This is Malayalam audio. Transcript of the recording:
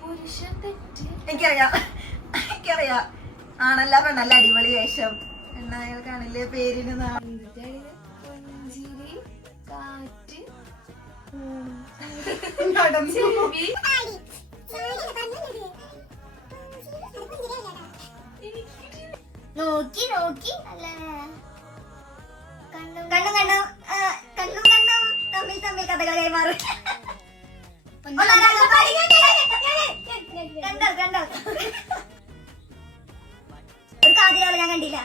പുരുഷൻ തെറ്റ്. എനിക്കറിയാം ആണല്ല പെണ്ണല്ല അടിപൊളി വേഷം എണ്ണായക്കാണല്ലേ പേരിന് പുഞ്ചിരി കാറ്റ് നോക്കി നോക്കി അല്ല കണ്ണും കണ്ണും കണ്ണും കണ്ണും കണ്ണും തമ്മിൽ തമ്മിൽ കഥകൾ കൈമാറും. കണ്ടോ കണ്ടോ ഒരു കാതിലോളം ഞാൻ കണ്ടില്ല.